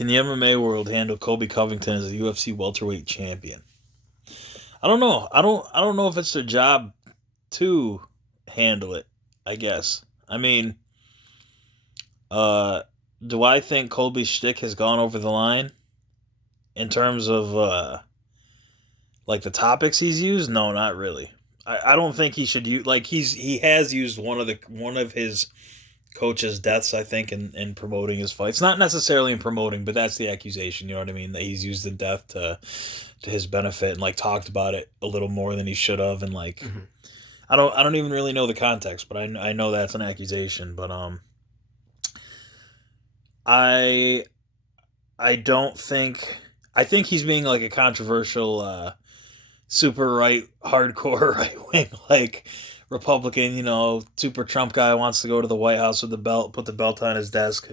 Can the MMA world handle Colby Covington as a UFC welterweight champion? I don't know. I don't know if it's their job to handle it, I guess. I mean, uh do I think Colby's shtick has gone over the line in terms of like the topics he's used? No, not really. I don't think he should use like he has used one of his coach's deaths, I think, in promoting his fights. Not necessarily in promoting, but that's the accusation, you know what I mean? That he's used the death to his benefit and like talked about it a little more than he should have, and like Mhm. I don't even really know the context, but I know that's an accusation. But I I don't think I think he's being like a controversial super right hardcore right wing like Republican, super Trump guy wants to go to the White House with the belt, put the belt on his desk.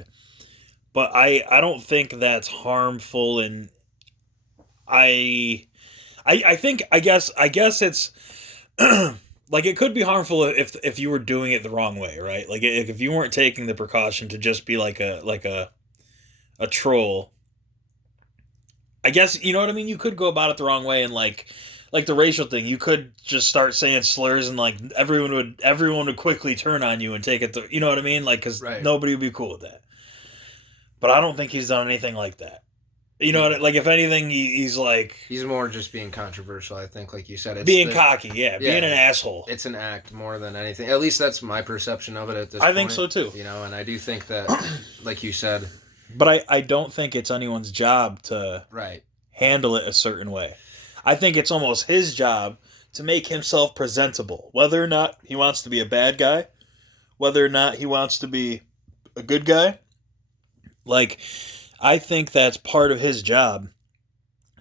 But I don't think that's harmful, and I I guess it's like it could be harmful if you were doing it the wrong way, right? Like if you weren't taking the precaution to just be like a troll. I guess you know what I mean. You could go about it the wrong way, and like the racial thing, you could just start saying slurs, and like everyone would quickly turn on you and take it. You know what I mean? Like because Right. nobody would be cool with that. But I don't think he's done anything like that. You know Yeah. what? Like if anything, he's like He's more just being controversial, I think, like you said. being cocky, yeah, being an Yeah, asshole. it's an act more than anything. At least that's my perception of it at this I think point. so too. And I do think that, like you said, But I don't think it's anyone's job to right. handle it a certain way. I think it's almost his job to make himself presentable, whether or not he wants to be a bad guy, whether or not he wants to be a good guy. Like, I think that's part of his job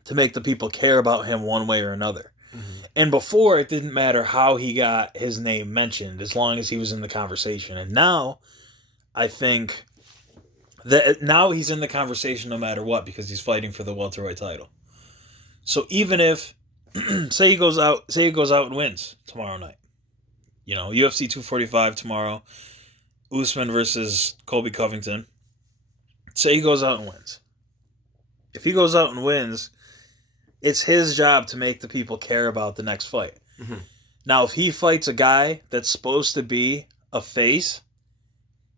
to make the people care about him one way or another. Hmm. And before, it didn't matter how he got his name mentioned as long as he was in the conversation. And now, I think that now he's in the conversation no matter what because he's fighting for the welterweight title. So even if say he goes out and wins tomorrow night, UFC 245 tomorrow, Usman versus Colby Covington. Say he goes out and wins. If he goes out and wins, it's his job to make the people care about the next fight. Hmm. Now, if he fights a guy that's supposed to be a face,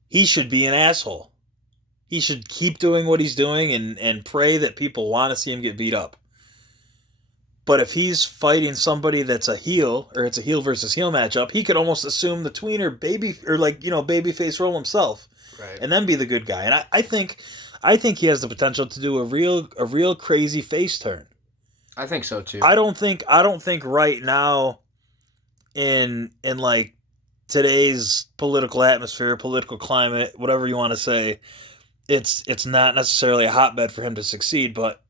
he should be an asshole. He should keep doing what he's doing and pray that people want to see him get beat up. But if he's fighting somebody that's a heel, or it's a heel versus heel matchup, he could almost assume the tweener baby or baby face role himself, Right. and then be the good guy. And I think he has the potential to do a real crazy face turn. I think so too. I don't think right now in like today's political atmosphere, political climate, whatever you want to say, it's not necessarily a hotbed for him to succeed, but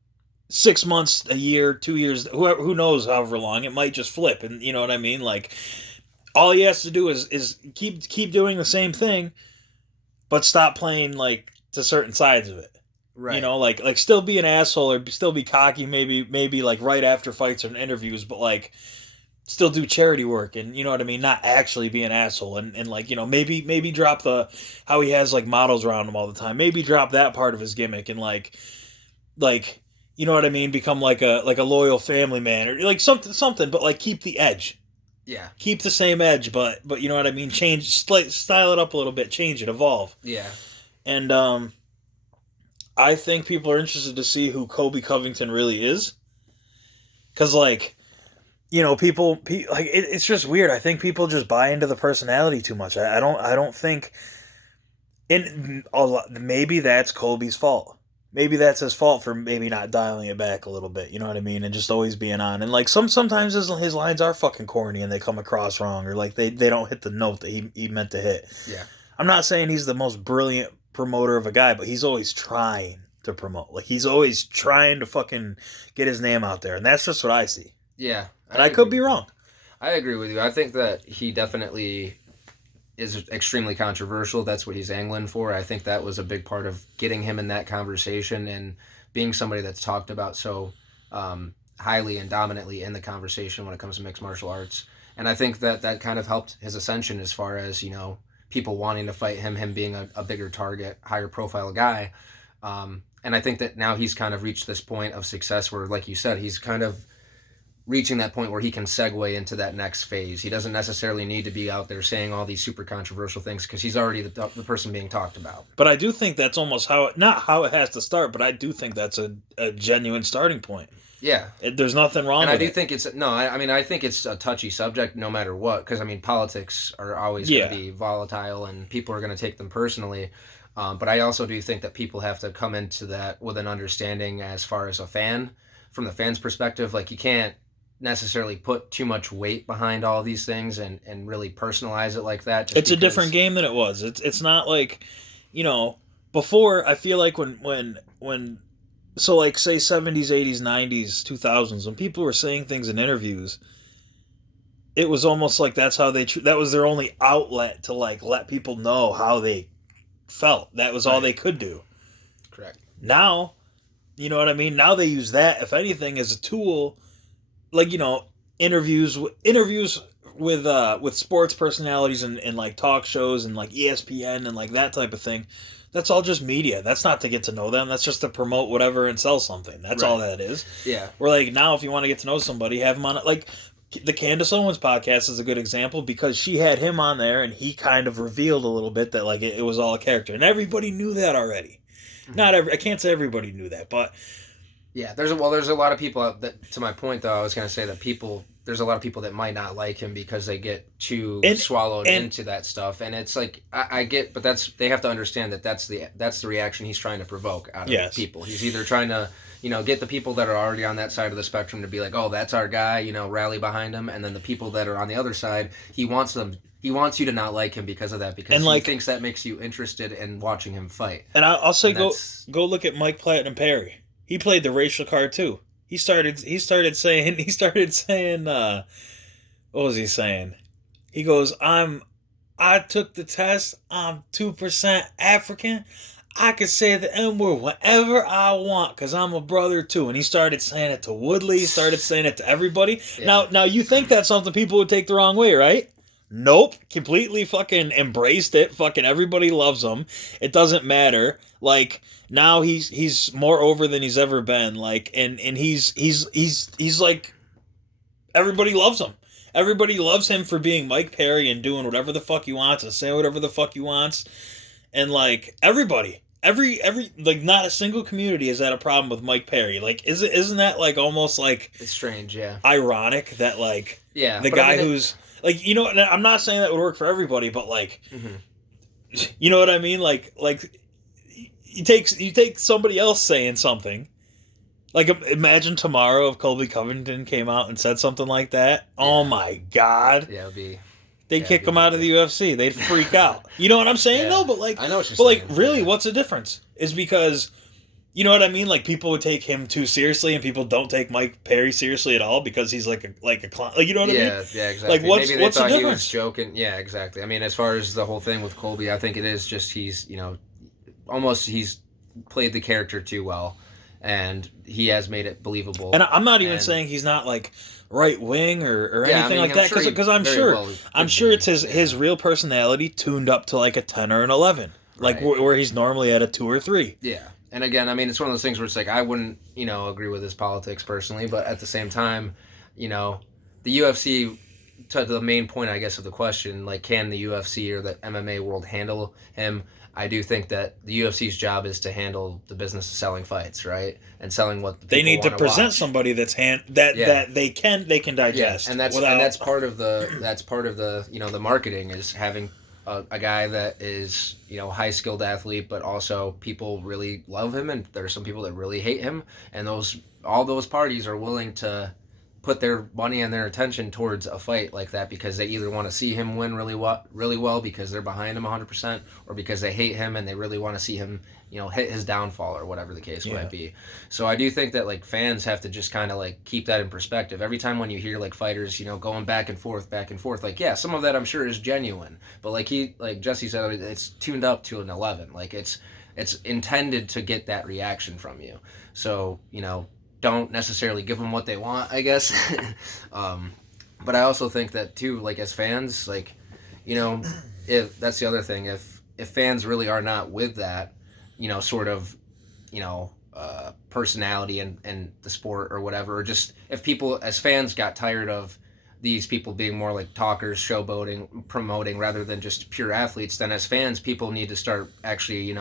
6 months, a year, 2 years, who knows, however long it might just flip, and you know what I mean. Like all he has to do is keep doing the same thing, but stop playing like to certain sides of it. Right. Like still be an asshole or still be cocky, maybe like right after fights or interviews, but like still do charity work and you know what I mean, not actually be an asshole and like maybe drop the how he has like models around him all the time. Maybe drop that part of his gimmick and like you know what I mean, become like a loyal family man or like something, but like keep the edge. Yeah. Keep the same edge, but you know what I mean, change style it up a little bit, change it, evolve. Yeah. And I think people are interested to see who Colby Covington really is. Cuz like like it's just weird. I think people just buy into the personality too much. I don't think and maybe that's Colby's fault. Maybe that's his fault for maybe not dialing it back a little bit. You know what I mean? And just always being on. And like sometimes his lines are fucking corny and they come across wrong or like they don't hit the note that he meant to hit. Yeah. I'm not saying he's the most brilliant promoter of a guy, but he's always trying to promote. Like he's always trying to fucking get his name out there, and that's just what I see. Yeah. And I could be wrong. I agree with you. I think that he definitely is extremely controversial. That's what he's angling for. I think that was a big part of getting him in that conversation and being somebody that's talked about so highly and dominantly in the conversation when it comes to mixed martial arts. And I think that kind of helped his ascension as far as, people wanting to fight him being a bigger target, higher profile guy. And I think that now he's kind of reached this point of success where, like you said, he's kind of reaching that point where he can segue into that next phase. He doesn't necessarily need to be out there saying all these super controversial things because he's already the person being talked about. But I do think that's almost not how it has to start, but I do think that's a genuine starting point. Yeah. There's nothing wrong with it. And I do think I think it's a touchy subject no matter what, because, I mean, politics are always going to be volatile and people are going to take them personally. But I also do think that people have to come into that with an understanding as far as a fan, from the fan's perspective. Like, you can't necessarily put too much weight behind all these things and really personalize it like that. It's a different game than it was. It's not like, before, I feel like when so, like, say 70s, 80s, 90s, 2000s, when people were saying things in interviews, it was almost like that's how that was their only outlet to, like, let people know how they felt. That was all they could do. Correct. Now, you know what I mean? Now they use that, if anything, as a tool, like, interviews with sports personalities and like talk shows and like ESPN and like that type of thing. That's all just media. That's not to get to know them. That's just to promote whatever and sell something. That's all that is. Yeah. We're like, now if you want to get to know somebody, have them on, like, the Candace Owens podcast is a good example because she had him on there and he kind of revealed a little bit that, like, it was all a character. And everybody knew that already. I can't say everybody knew that, but yeah, there's a lot of people that, to my point though, I was going to say that there's a lot of people that might not like him because they get too swallowed into that stuff, and it's like I get, but they have to understand that that's the reaction he's trying to provoke out of people. He's either trying to get the people that are already on that side of the spectrum to be like, oh, that's our guy, rally behind him, and then the people that are on the other side, he wants you to not like him because of that, because he thinks that makes you interested in watching him fight. And I'll say, go look at Mike Platinum Perry. He played the racial card too. He started saying, what was he saying? He goes, I took the test. I'm 2% African. I could say the N-word whenever I want because I'm a brother too. And he started saying it to Woodley. He started saying it to everybody. Yeah. Now you think that's something people would take the wrong way, right? Nope. Completely fucking embraced it. Fucking everybody loves him. It doesn't matter. Like, now he's more over than he's ever been. Like, and he's like, everybody loves him. Everybody loves him for being Mike Perry and doing whatever the fuck he wants and saying whatever the fuck he wants. And, like, everybody, every like, not a single community has had a problem with Mike Perry. Like, isn't that, like, almost, like, it's strange, yeah, ironic that, like, the guy who's like, I'm not saying that would work for everybody, but, like, you know what I mean? Like you take somebody else saying something. Like, imagine tomorrow if Colby Covington came out and said something like that. Yeah. Oh my God. Yeah, it'd be. They'd kick him out of the UFC. They'd freak out. You know what I'm saying, though? But, like, I know what you're saying. Like, really, what's the difference? Is because, you know what I mean? Like, people would take him too seriously, and people don't take Mike Perry seriously at all because he's like a clown. Like, you know what I mean? Yeah, exactly. Like, what's Maybe they thought the he difference? was joking. Yeah, exactly. I mean, as far as the whole thing with Colby, I think it is just he's played the character too well, and he has made it believable. And I'm not even saying he's not, like, right wing or anything like that, because I'm sure it's his real personality tuned up to, like, a 10 or an 11, like, where he's normally at a 2 or 3. Yeah. And again, I mean, it's one of those things where it's like, I wouldn't, agree with his politics personally, but at the same time, the UFC, to the main point, I guess, of the question, like, can the UFC or the MMA world handle him? I do think that the UFC's job is to handle the business of selling fights, right? And selling what they need to present somebody that they can digest. Yeah. And that's part of the the marketing is having a guy that is, high skilled athlete, but also people really love him, and there's some people that really hate him, and all those parties are willing to put their money and their attention towards a fight like that because they either want to see him win really well because they're behind him 100%, or because they hate him and they really want to see him, hit his downfall or whatever the case might be. So I do think that, like, fans have to just kind of, like, keep that in perspective. Every time when you hear, like, fighters, going back and forth, like, yeah, some of that I'm sure is genuine, but like Jesse said, it's tuned up to an 11. Like, it's intended to get that reaction from you. So, don't necessarily give them what they want, I guess. But I also think that too, like, as fans, like, if that's the other thing, if fans really are not with that, sort of personality in the sport or whatever, or just if people as fans got tired of these people being more like talkers, showboating, promoting rather than just pure athletes, then as fans, people need to start actually,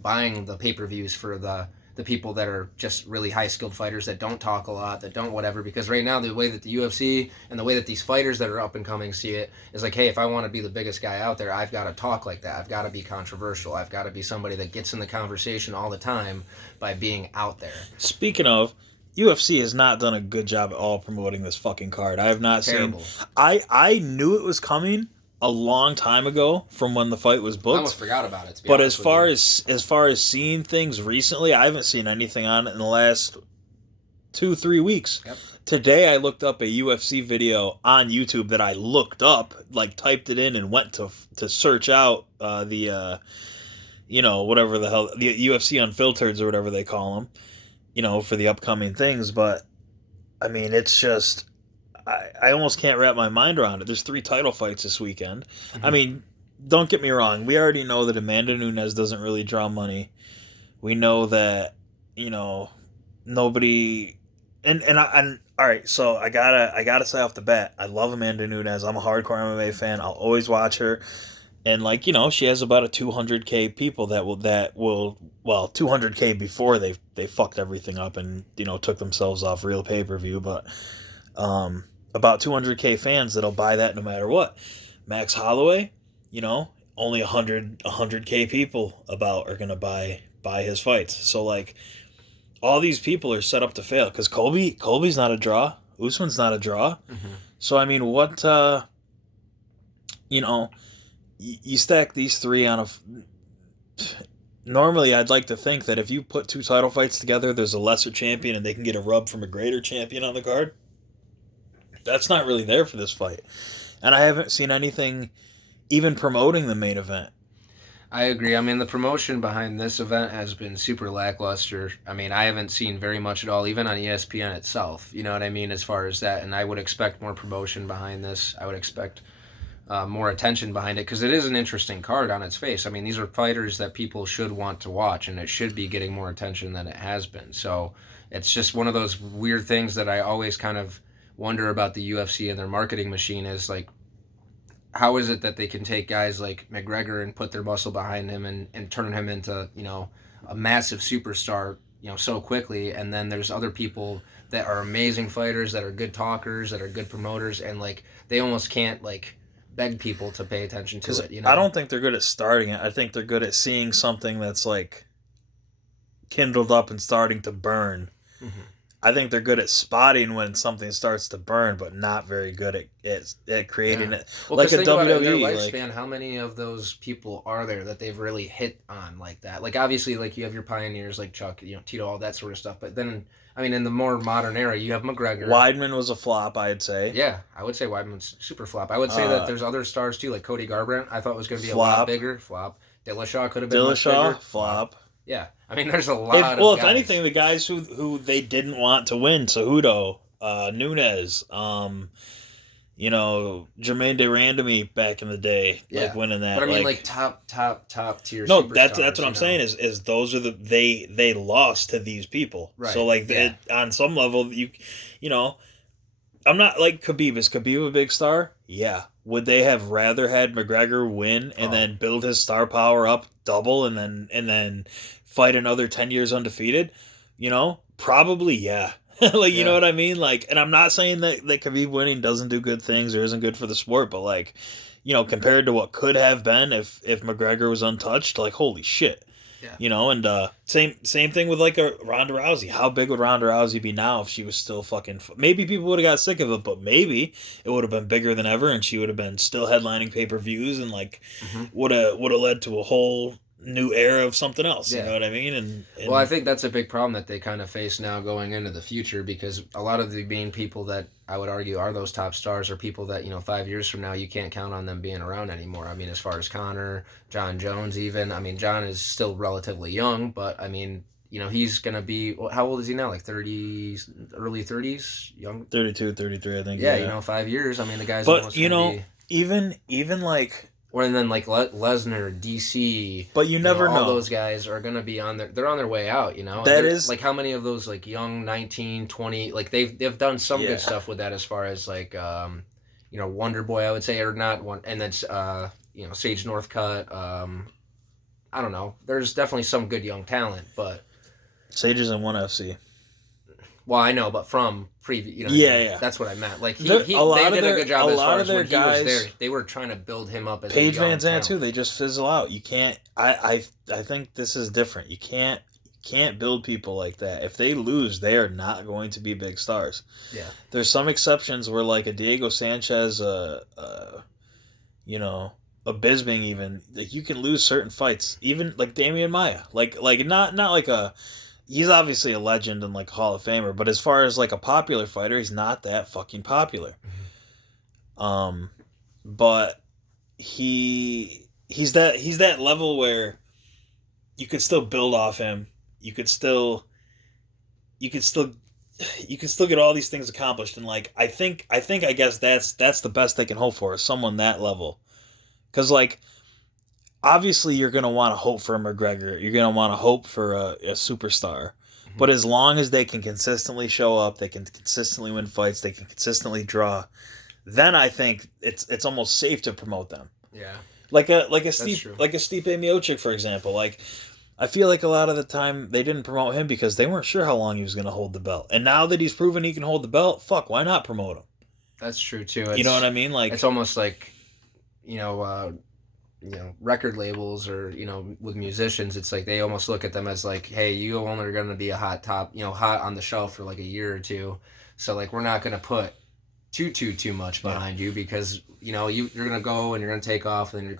buying the pay-per-views for the people that are just really high skilled fighters that don't talk a lot, that don't whatever. Because right now, the way that the UFC and the way that these fighters that are up and coming see it is like, hey, if I want to be the biggest guy out there, I've got to talk like that. I've got to be controversial. I've got to be somebody that gets in the conversation all the time by being out there. Speaking of, UFC has not done a good job at all promoting this fucking card. I have not Terrible. seen. I knew it was coming a long time ago from when the fight was booked. I almost forgot about it. To be But honest as far as seeing things recently, I haven't seen anything on it in the last 2-3 weeks. Yep. Today I looked up a UFC video on YouTube that I looked up, like typed it in and went to search out the whatever the hell, the UFC Unfiltered or whatever they call them, for the upcoming things. But I mean, it's just I almost can't wrap my mind around it. There's 3 title fights this weekend. Mm-hmm. I mean, don't get me wrong. We already know that Amanda Nunes doesn't really draw money. We know that, nobody. And all right. So I gotta say off the bat, I love Amanda Nunes. I'm a hardcore MMA fan. I'll always watch her. And she has about a 200K people that will 200K before they fucked everything up and took themselves off real pay-per-view, but about 200K fans that'll buy that no matter what. Max Holloway, only 100K people about are gonna buy his fights. So all these people are set up to fail because Colby's not a draw. Usman's not a draw. Mm-hmm. So I mean, what you stack these 3 on a. Normally, I'd like to think that if you put 2 title fights together, there's a lesser champion and they can get a rub from a greater champion on the card. That's not really there for this fight. And I haven't seen anything even promoting the main event. I agree. I mean, the promotion behind this event has been super lackluster. I mean, I haven't seen very much at all, even on ESPN itself. You know what I mean, as far as that. And I would expect more promotion behind this. I would expect more attention behind it because it is an interesting card on its face. I mean, these are fighters that people should want to watch, and it should be getting more attention than it has been. So it's just one of those weird things that I always kind of wonder about the UFC and their marketing machine is how is it that they can take guys like McGregor and put their muscle behind him and turn him into, a massive superstar, so quickly. And then there's other people that are amazing fighters, that are good talkers, that are good promoters. And they almost can't beg people to pay attention to it. I don't think they're good at starting it. I think they're good at seeing something that's kindled up and starting to burn. Mm-hmm. I think they're good at spotting when something starts to burn, but not very good at creating it. Well, like a WWE. In their lifespan, how many of those people are there that they've really hit on like that? Obviously, you have your pioneers like Chuck, Tito, all that sort of stuff. But then, I mean, in the more modern era, you have McGregor. Weidman was a flop, I'd say. Yeah, I would say Weidman's super flop. I would say that there's other stars too, like Cody Garbrandt. I thought was going to be a lot bigger. Flop. Dillashaw could have been much bigger. Flop. Yeah, I mean, there's a lot of guys. If anything, the guys who they didn't want to win, Cejudo, Nunes, Jermaine de Randamie back in the day, winning that. But I mean, top tier. No, that's what I'm saying is those are they lost to these people. Right. So on some level, I'm not like Khabib. Is Khabib a big star? Yeah. Would they have rather had McGregor win and then build his star power up double and then fight another 10 years undefeated? Probably, yeah. You know what I mean? And I'm not saying that Khabib winning doesn't do good things or isn't good for the sport, but compared to what could have been if McGregor was untouched, holy shit. Yeah. And same thing with a Ronda Rousey. How big would Ronda Rousey be now if she was still fucking? Maybe people would have got sick of it, but maybe it would have been bigger than ever, and she would have been still headlining pay-per-views, and would have led to a whole new era of something else. You know what I mean? And well, I think that's a big problem that they kind of face now going into the future, because a lot of the main people that I would argue are those top stars are people that 5 years from now you can't count on them being around anymore. I mean, as far as Conor, John Jones, even. I mean, John is still relatively young, but I mean, he's gonna be, how old is he now? 30s, early 30s, young. 32, 33, I think. Yeah, 5 years. I mean, the guy's but almost gonna be... even Or and then like Lesnar, DC, But you never all know. those guys are gonna be they're on their way out, and That they're is, like how many of those like young 19, 20, like they've done some good yeah. stuff with that as far as like Wonder Boy, I would say, or not one, and then Sage Northcutt. I don't know. There's definitely some good young talent, but Sage is in one FC. well, I know, but from previous, you know what I Yeah, mean? yeah. That's what I meant. Like A lot they of did a good job as far as their when he was there. guys, They were trying to build him up as a Paige Van young Zandt too, talent. they just fizzle out. You can't. I think this is different. You can't build people like that. If they lose, they are not going to be big stars. Yeah. There's some exceptions where like a Diego Sanchez, you know, a Bisping even, like you can lose certain fights. Even like Damian Maya, like not like a. He's obviously a legend and like a Hall of Famer, but as far as like a popular fighter, he's not that fucking popular. Um, but he's that level where you could still build off him. You could still you could still you could still get all these things accomplished, and like I guess that's the best they can hope for is someone that level. Because like obviously you're gonna want to hope for a McGregor, you're gonna want to hope for a superstar. But as long as they can consistently show up, they can consistently win fights, they can consistently draw, then I think it's almost safe to promote them. Yeah. Like a That's true. Stipe Miocic, for example. Like I feel like a lot of the time they didn't promote him because they weren't sure how long he was going to hold the belt. And now that he's proven he can hold the belt, fuck, why not promote him? That's true too. You know what I mean? Like It's almost like, record labels or with musicians, it's like they almost look at them as like, hey, you only are going to be a hot on the shelf for like a year or two, so like we're not going to put too much behind you because you're going to go and you're going to take off and then you're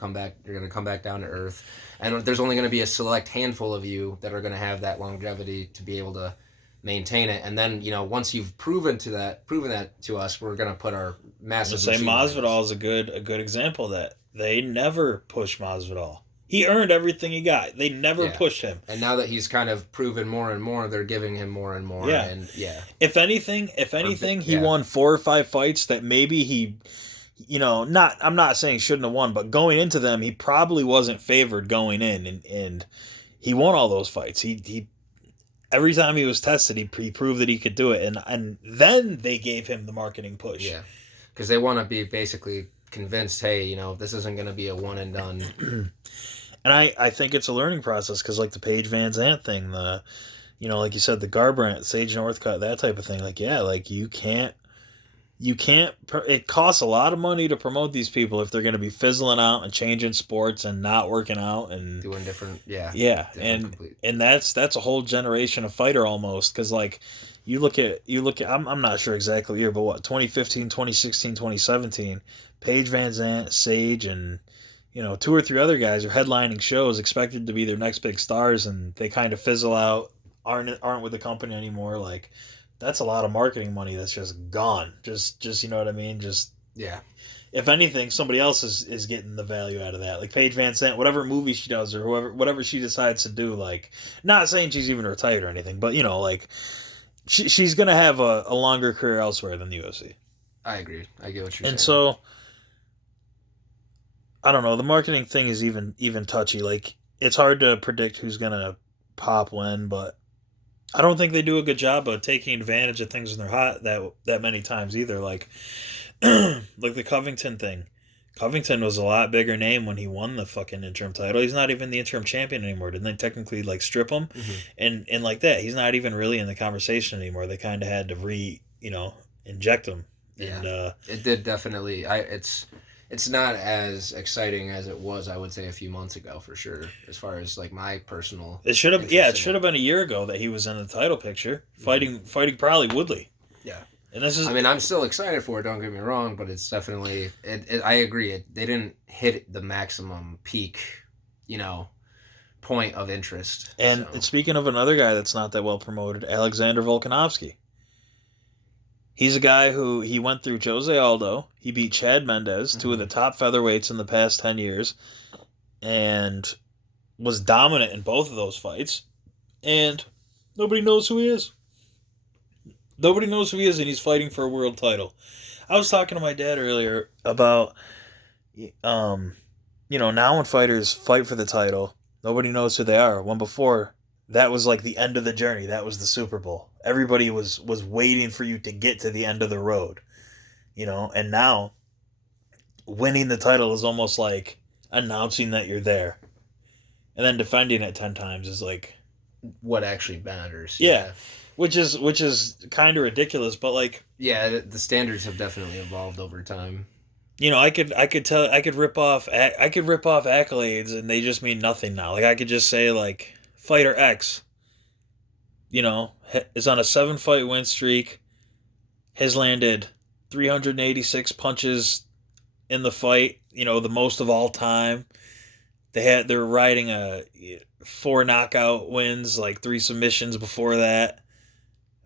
going to come back down to earth, and there's only going to be a select handful of you that are going to have that longevity to be able to maintain it, and then once you've proven that to us, we're going to put our massive say Masvidal is a good example of that. They never push Masvidal. He earned everything he got. They never pushed him. And now that he's kind of proven more and more, they're giving him more and more. Yeah. And If anything, he won 4 or 5 fights that maybe he, I'm not saying he shouldn't have won, but going into them, he probably wasn't favored going in, and he won all those fights. He every time he was tested, he proved that he could do it, and then they gave him the marketing push. Yeah, because they want to be basically convinced, hey, this isn't going to be a one and done. And I think it's a learning process because like the Paige Van Zandt thing, the like you said, the Garbrandt, Sage Northcutt, that type of thing. Like like you can't. It costs a lot of money to promote these people if they're going to be fizzling out and changing sports and not working out and doing different. Yeah. Different and that's a whole generation of fighter almost because like you look at I'm not sure exactly year, but what 2015, 2016, 2017, Paige Van Zandt, Sage, and 2 or 3 other guys are headlining shows expected to be their next big stars, and they kind of fizzle out, aren't with the company anymore. Like that's a lot of marketing money that's just gone. Just you know what I mean? Just yeah. If anything, somebody else is getting the value out of that. Like Paige Van Zandt, whatever movie she does or whatever she decides to do, like not saying she's even retired or anything, but like she's gonna have a longer career elsewhere than the UFC. I agree. I get what you're saying. And so I don't know, the marketing thing is even touchy. Like it's hard to predict who's gonna pop when, but I don't think they do a good job of taking advantage of things when they're hot that many times either. Like like the Covington thing. Covington was a lot bigger name when he won the fucking interim title. He's not even the interim champion anymore. Didn't they technically like strip him? Mm-hmm. And like that, he's not even really in the conversation anymore. They kind of had to inject him. Yeah. And it did definitely. It's not as exciting as it was, I would say, a few months ago for sure. As far as like my personal, it should have been a year ago that he was in the title picture, fighting probably Woodley. Yeah. And this is. I mean, I'm still excited for it. Don't get me wrong, but it's definitely. I agree. They didn't hit the maximum peak, point of interest. And speaking of another guy that's not that well promoted, Alexander Volkanovski. He's a guy who he went through Jose Aldo. He beat Chad Mendez, 2 of the top featherweights in the past 10 years, and was dominant in both of those fights. And nobody knows who he is. Nobody knows who he is, and he's fighting for a world title. I was talking to my dad earlier about now when fighters fight for the title, nobody knows who they are. When before, that was like the end of the journey. That was the Super Bowl. Everybody was waiting for you to get to the end of the road, and now winning the title is almost like announcing that you're there. And then defending it 10 times is like what actually matters. Yeah. Which is kind of ridiculous, but like yeah, the standards have definitely evolved over time. I could rip off accolades and they just mean nothing now. Like I could just say like fighter X, is on a 7-fight win streak, has landed 386 punches in the fight, the most of all time. They're riding 4 knockout wins, like 3 submissions before that.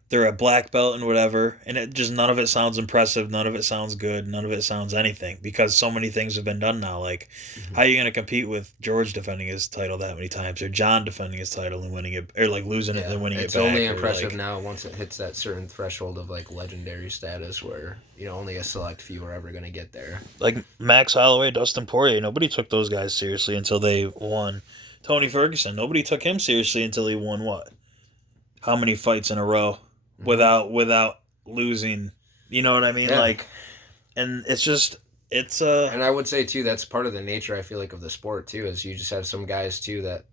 They're a black belt and whatever, and it just none of it sounds impressive, none of it sounds good, none of it sounds anything because so many things have been done now. Like, how are you going to compete with George defending his title that many times, or John defending his title and winning it, or like losing it and winning it back? It's only impressive now once it hits that certain threshold of like legendary status where only a select few are ever going to get there. Like Max Holloway, Dustin Poirier, nobody took those guys seriously until they won. Tony Ferguson, nobody took him seriously until he won what? How many fights in a row? Without losing, you know what I mean? Yeah. Like, and it's and I would say too that's part of the nature I feel like of the sport too, is you just have some guys too that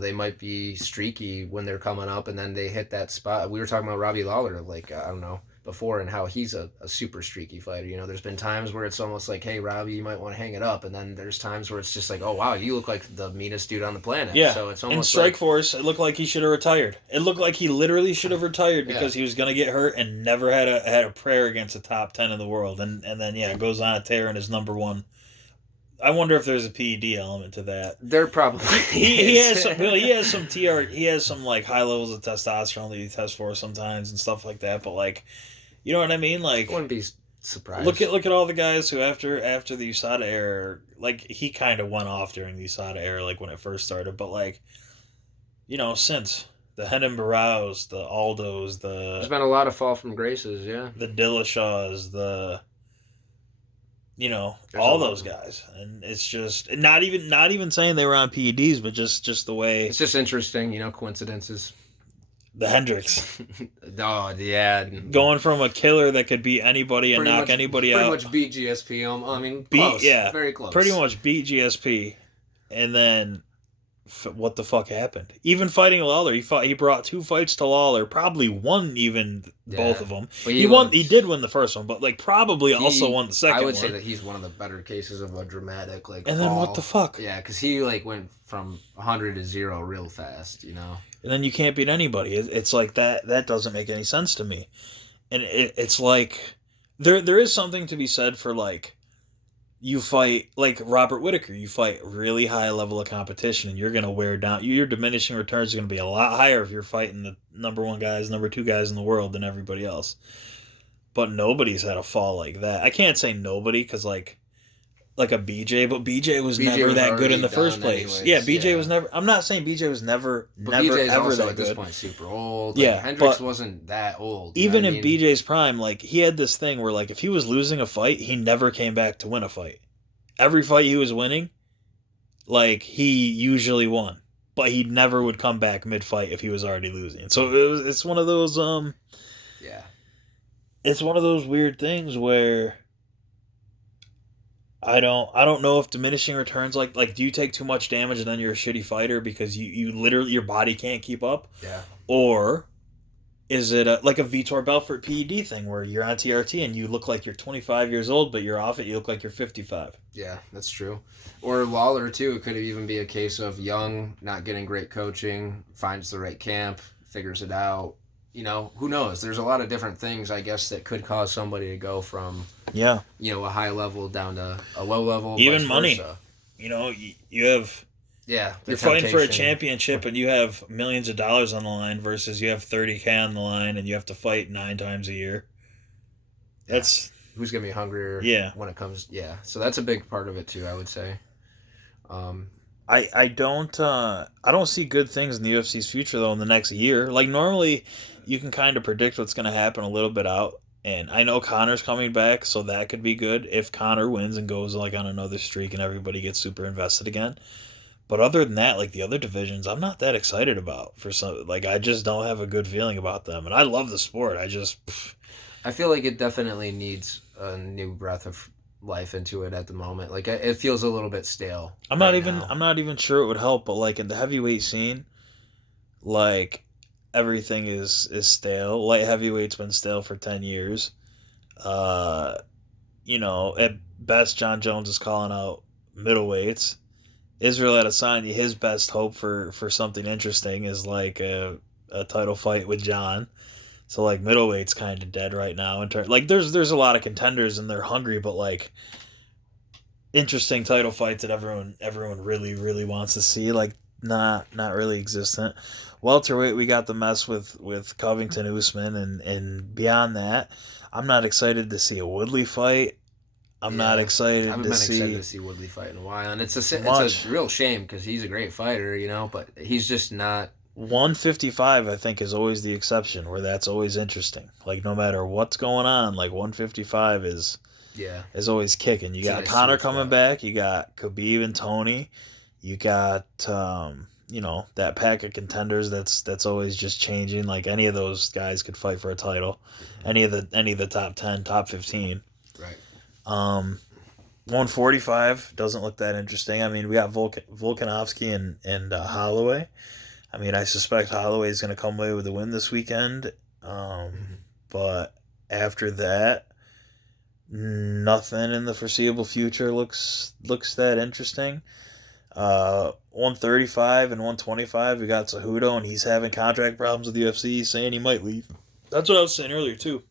they might be streaky when they're coming up and then they hit that spot. We were talking about Robbie Lawler like I don't know before, and how he's a super streaky fighter. There's been times where it's almost like, hey Robbie, you might want to hang it up, and then there's times where it's just like, oh wow, you look like the meanest dude on the planet. Yeah. So it's almost in Strikeforce, it looked like he should have retired. It looked like he literally should have retired because he was gonna get hurt and never had a prayer against the top 10 in the world, and then it goes on a tear and is number 1. I wonder if there's a PED element to that. There probably he has some. He has some TR. He has some like high levels of testosterone that he tests for sometimes and stuff like that. But like, you know what I mean? Like, I wouldn't be surprised. Look at all the guys who after the USADA era, like he kind of went off during the USADA era, like when it first started. But like, since the Henan Barrows, the Aldos, there's been a lot of fall from graces. Yeah, the Dillashaws, all those guys, and it's just not even saying they were on PEDs, but just the way it's just interesting, coincidences. The Hendricks, oh yeah, going from a killer that could beat anybody and knock anybody out, pretty much beat GSP. I mean, close, very close. Pretty much beat GSP, and then what the fuck happened? Even fighting Lawler, he brought 2 fights to Lawler, probably won even both of them. But he did win the first one, but like probably also won the second one. I would say that he's one of the better cases of a dramatic like. And then fall. What the fuck? Yeah, because he like went from 100 to 0 real fast, And then you can't beat anybody. It's like that doesn't make any sense to me, and it's like there is something to be said for like. You fight, like Robert Whittaker, you fight really high level of competition and you're going to wear down. Your diminishing returns are going to be a lot higher if you're fighting the number 1 guys, number 2 guys in the world than everybody else. But nobody's had a fall like that. I can't say nobody because like a BJ, but BJ was never that good in the first place. Anyways. BJ was never. I'm not saying BJ was never BJ's ever also that at good. This point super old. Yeah, Hendricks wasn't that old. Even in BJ's prime, like he had this thing where like if he was losing a fight, he never came back to win a fight. Every fight he was winning, like he usually won, but he never would come back mid-fight if he was already losing. So it's one of those it's one of those weird things where I don't know if diminishing returns like do you take too much damage and then you're a shitty fighter because you literally your body can't keep up? Yeah. Or is it like a Vitor Belfort PED thing where you're on TRT and you look like you're 25 years old, but you're off it, you look like you're 55? Yeah, that's true. Or Lawler, too. It could even be a case of young, not getting great coaching, finds the right camp, figures it out. Who knows? There's a lot of different things, I guess, that could cause somebody to go from, a high level down to a low level. Even money. You have... Yeah, you're fighting for a championship and you have millions of dollars on the line versus you have $30,000 on the line and you have to fight 9 times a year. That's who's gonna be hungrier. Yeah. When it comes, So that's a big part of it too, I would say. I don't see good things in the UFC's future though in the next year. Like normally, you can kind of predict what's going to happen a little bit out. And I know Connor's coming back, so that could be good if Connor wins and goes like on another streak and everybody gets super invested again. But other than that, like the other divisions, I'm not that excited about for some. Like I just don't have a good feeling about them, and I love the sport. I just I feel like it definitely needs a new breath of life into it at the moment. Like it feels a little bit stale right now. I'm not even sure it would help. But like in the heavyweight scene, like everything is stale. Light heavyweight's been stale for 10 years. Uh, at best, John Jones is calling out middleweights. Israel Adesanya, his best hope for something interesting is like a title fight with John. So like middleweight's kind of dead right now. Like there's a lot of contenders and they're hungry, but like interesting title fights that everyone really wants to see, like not really existent. Welterweight, we got the mess with Covington Usman, and beyond that, I'm not excited to see a Woodley fight. I'm not Yeah, I excited haven't to been excited see to see Woodley fight in a while, and it's much. a real shame because he's a great fighter, but he's just not. 155, I think, is always the exception, where that's always interesting. Like no matter what's going on, like 155 Yeah, is always kicking. You it's a got nice Connor sweet coming spot. back. You got Khabib and Tony. You got that pack of contenders that's always just changing. Like any of those guys could fight for a title. Any of the top 10, top 15. Right. Um, 145 doesn't look that interesting. I mean, we got Volkanovski and Holloway. I mean, I suspect Holloway is going to come away with a win this weekend. Um, Hmm. but after that, nothing in the foreseeable future looks that interesting. 135 and 125, we got Cejudo, and he's having contract problems with the UFC. He's saying he might leave. That's what I was saying earlier too.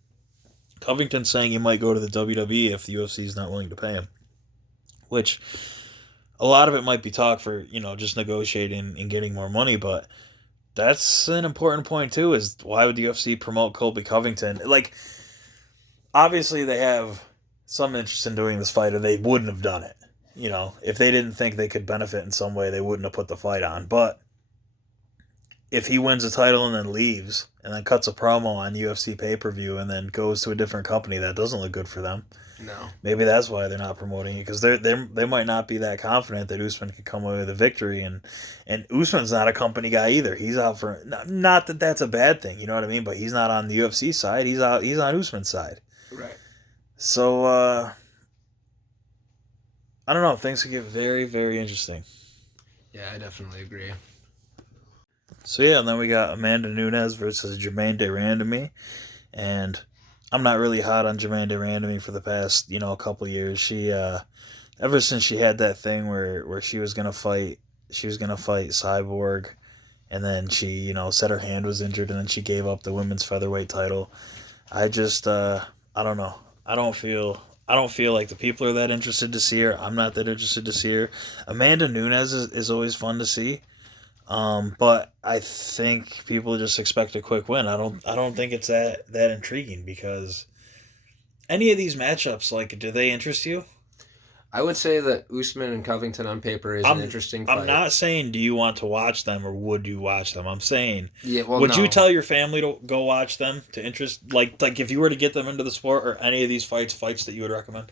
Covington's saying he might go to the WWE if the UFC is not willing to pay him, which a lot of it might be talk for just negotiating and getting more money, but that's an important point too. Is why would the UFC promote Colby Covington? Like, obviously they have some interest in doing this fight, or they wouldn't have done it. If they didn't think they could benefit in some way, they wouldn't have put the fight on. But if he wins the title and then leaves and then cuts a promo on UFC pay per view and then goes to a different company, that doesn't look good for them. No. Maybe that's why they're not promoting it, because they might not be that confident that Usman could come away with a victory, and Usman's not a company guy either. He's out for not that that's a bad thing, you know what I mean? But he's not on the UFC side. He's on Usman's side. Right. So I don't know. Things could get very interesting. Yeah, I definitely agree. So yeah, and then we got Amanda Nunes versus Jermaine Durandamy, and I'm not really hot on Jermaine Durandamy for the past couple years. She ever since she had that thing where she was gonna fight Cyborg, and then she said her hand was injured, and then she gave up the women's featherweight title. I just I don't know. I don't feel like the people are that interested to see her. I'm not that interested to see her. Amanda Nunes is always fun to see. But I think people just expect a quick win. I don't think it's that intriguing, because any of these matchups, like, do they interest you? I would say that Usman and Covington on paper is an I'm interesting I'm fight. not saying do you want to watch them or would you watch them. I'm saying Yeah, well, would you no. tell your family to go watch them to interest, like if you were to get them into the sport, or any of these fights that you would recommend?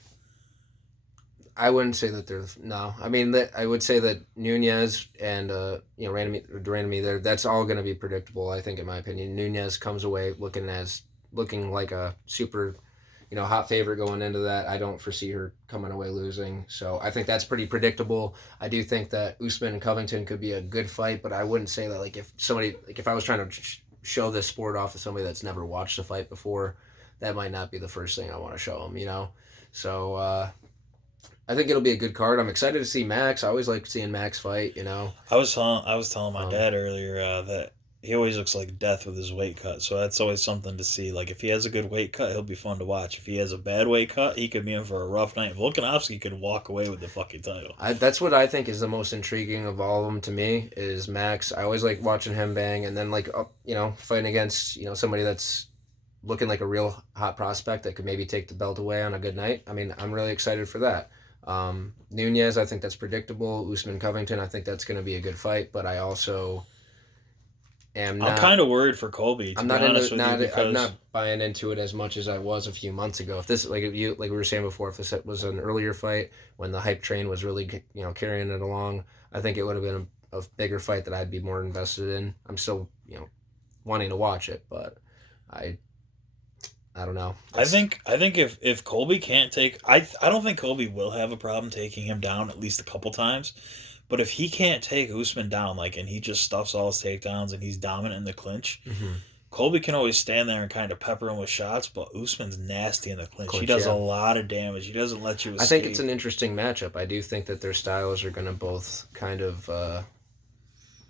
I wouldn't say that they're no. I mean, that I would say that Nunez and Durandamy there. That's all going to be predictable. I think, in my opinion, Nunez comes away looking like a super, hot favorite going into that. I don't foresee her coming away losing. So I think that's pretty predictable. I do think that Usman and Covington could be a good fight, but I wouldn't say that if I was trying to show this sport off to somebody that's never watched a fight before, that might not be the first thing I want to show them. So. I think it'll be a good card. I'm excited to see Max. I always like seeing Max fight. I was telling my Um, dad earlier that he always looks like death with his weight cut. So that's always something to see. Like if he has a good weight cut, he'll be fun to watch. If he has a bad weight cut, he could be in for a rough night. Volkanovski could walk away with the fucking title. that's what I think is the most intriguing of all of them to me is Max. I always like watching him bang, and then fighting against somebody that's looking like a real hot prospect that could maybe take the belt away on a good night. I mean, I'm really excited for that. Nunez, I think that's predictable. Usman Covington, I think that's going to be a good fight, but I also am I'm not. kind of worried for Colby. To I'm be not honest into. with you, I'm because not buying into it as much as I was a few months ago. If this, like we were saying before, if this was an earlier fight when the hype train was really carrying it along, I think it would have been a bigger fight that I'd be more invested in. I'm still wanting to watch it, but I I don't know. I think if Colby can't take, I don't think Colby will have a problem taking him down at least a couple times. But if he can't take Usman down, like, and he just stuffs all his takedowns and he's dominant in the clinch, Mm-hmm. Colby can always stand there and kind of pepper him with shots. But Usman's nasty in the clinch. He Clinch, does a yeah. lot of damage. He doesn't let you I think it's escape. an interesting matchup. I do think that their styles are going to both kind of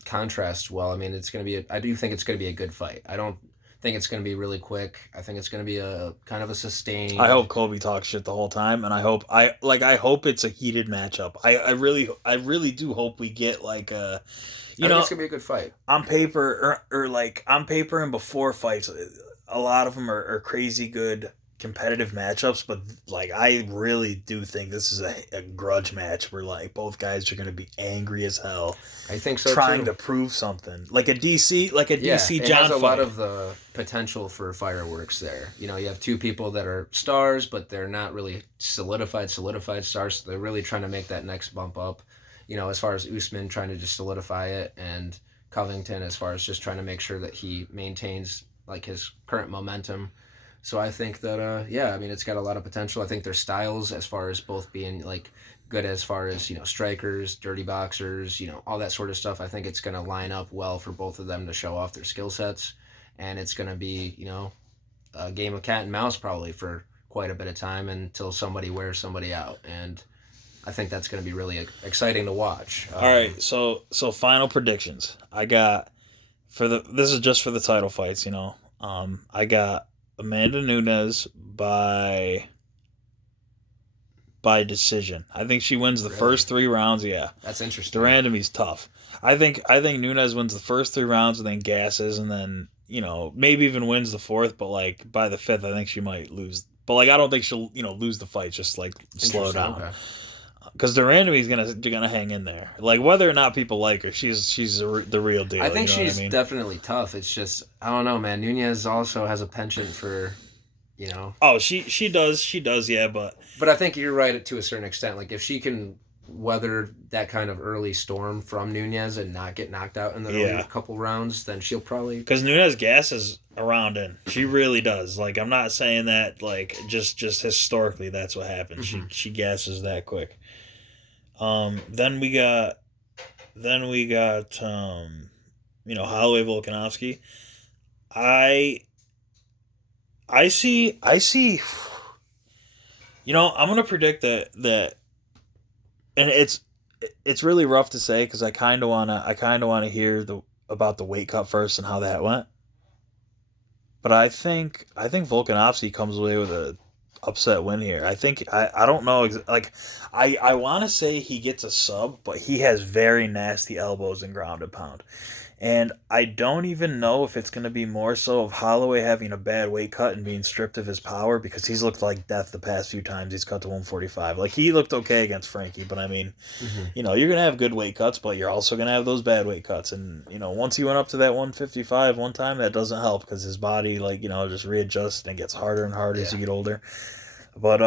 contrast well. I mean, it's going to be. I do think it's going to be a good fight. I don't think it's going to be really quick. I think it's going to be a kind of a sustained. I hope Colby talks shit the whole time, and I hope it's a heated matchup. I really do hope we get like a, I think it's going to be a good fight. on paper or like on paper and before fights, a lot of them are crazy good competitive matchups, but like I really do think this is a grudge match where like both guys are going to be angry as hell, I think so trying too. to prove something, like a DC Yeah, DC it John has a fight. lot of the potential for fireworks there. You have two people that are stars, but they're not really solidified stars. So they're really trying to make that next bump up. As far as Usman trying to just solidify it, and Covington as far as just trying to make sure that he maintains like his current momentum. So I think that yeah, I mean it's got a lot of potential. I think their styles as far as both being like good as far as strikers, dirty boxers, all that sort of stuff. I think it's going to line up well for both of them to show off their skill sets, and it's going to be a game of cat and mouse probably for quite a bit of time until somebody wears somebody out, and I think that's going to be really exciting to watch. All right, so final predictions. I got this is just for the title fights. I got Amanda Nunes by decision. I think she wins the Really? first 3 rounds. Yeah, That's the interesting. randomy's tough. I think Nunes wins the first 3 rounds and then gasses, and then maybe even wins the fourth. But like by the fifth, I think she might lose. But like I don't think she'll lose the fight. Just like slow Interesting. down. Okay. Because the randomy's gonna hang in there. Like whether or not people like her, she's the real deal. I think you know she's what I mean? definitely tough. It's just I don't know, man. Nunez also has a penchant for, Oh, she does, yeah, but But I think you're right to a certain extent. Like if she can weather that kind of early storm from Nunez and not get knocked out in the early couple rounds, then she'll probably. because Nunes gasses around in, she really does. Like I'm not saying that like just historically that's what happens. Mhm. She gasses that quick. Then we got Holloway Volkanovski. I see. I'm gonna predict that, and it's really rough to say because I kind of wanna hear about the weight cut first and how that went. But I think Volkanovski comes away with a upset win here. I don't know like I want to say he gets a sub, but he has very nasty elbows and ground and pound. And I don't even know if it's going to be more so of Holloway having a bad weight cut and being stripped of his power, because he's looked like death the past few times he's cut to 145. Like he looked okay against Frankie, but I mean, Mhm. you're going to have good weight cuts, but you're also going to have those bad weight cuts. And, once he went up to that 155 one time, that doesn't help because his body, like, just readjusts and gets harder and harder as you get older. But,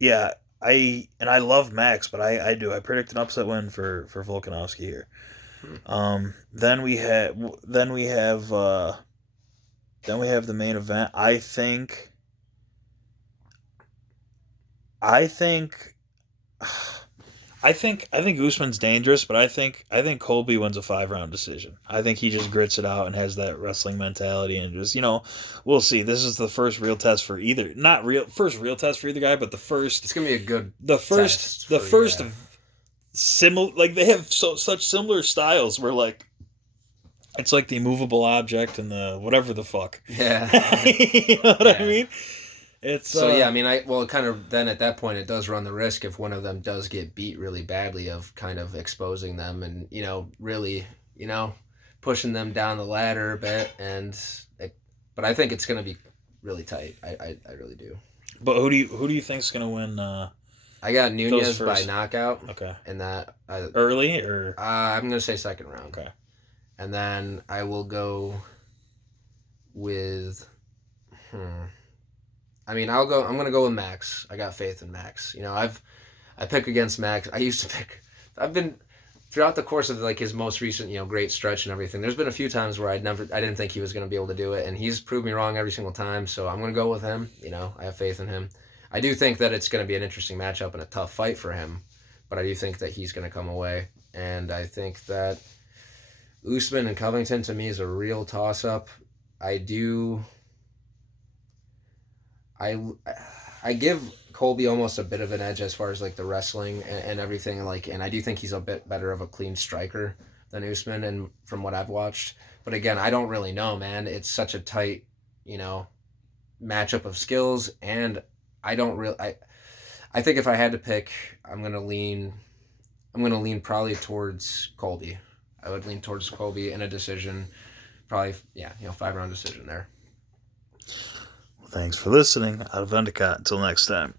yeah, I love Max, but I predict an upset win for Volkanovski here. Then we have the main event. I think Usman's dangerous, but I think Colby wins a 5-round decision. I think he just grits it out and has that wrestling mentality, and just we'll see. This is the first real test for either, not real first real test for either guy, but the first. It's gonna be a good. The first. Test The for first. you, yeah. Similar, like they have such similar styles. Where like it's like the immovable object and the whatever the fuck. Yeah. You know what I mean? It's So yeah, I mean, kind of then at that point it does run the risk if one of them does get beat really badly of kind of exposing them and really pushing them down the ladder a bit, but I think it's gonna be really tight. I really do. But who do you think's gonna win? I got Nunez by first. knockout. Okay. And that Early or I'm gonna say second round. okay. And then I will go with. I mean, I'm gonna go with Max. I got faith in Max. I pick against Max. I used to pick. I've been throughout the course of like his most recent, great stretch and everything. There's been a few times where I didn't think he was gonna be able to do it, and he's proved me wrong every single time. So I'm gonna go with him. I have faith in him. I do think that it's gonna be an interesting matchup and a tough fight for him, but I do think that he's gonna come away, and I think that Usman and Covington to me is a real toss up. I do. I I give Colby almost a bit of an edge as far as like the wrestling and everything, and I do think he's a bit better of a clean striker than Usman, and from what I've watched. But again, I don't really know, man. It's such a tight, matchup of skills, and I don't really. I think if I had to pick, I'm gonna lean probably towards Colby. I would lean towards Colby in a decision, probably 5-round decision there. Thanks for listening. Out of Endicott. Until next time.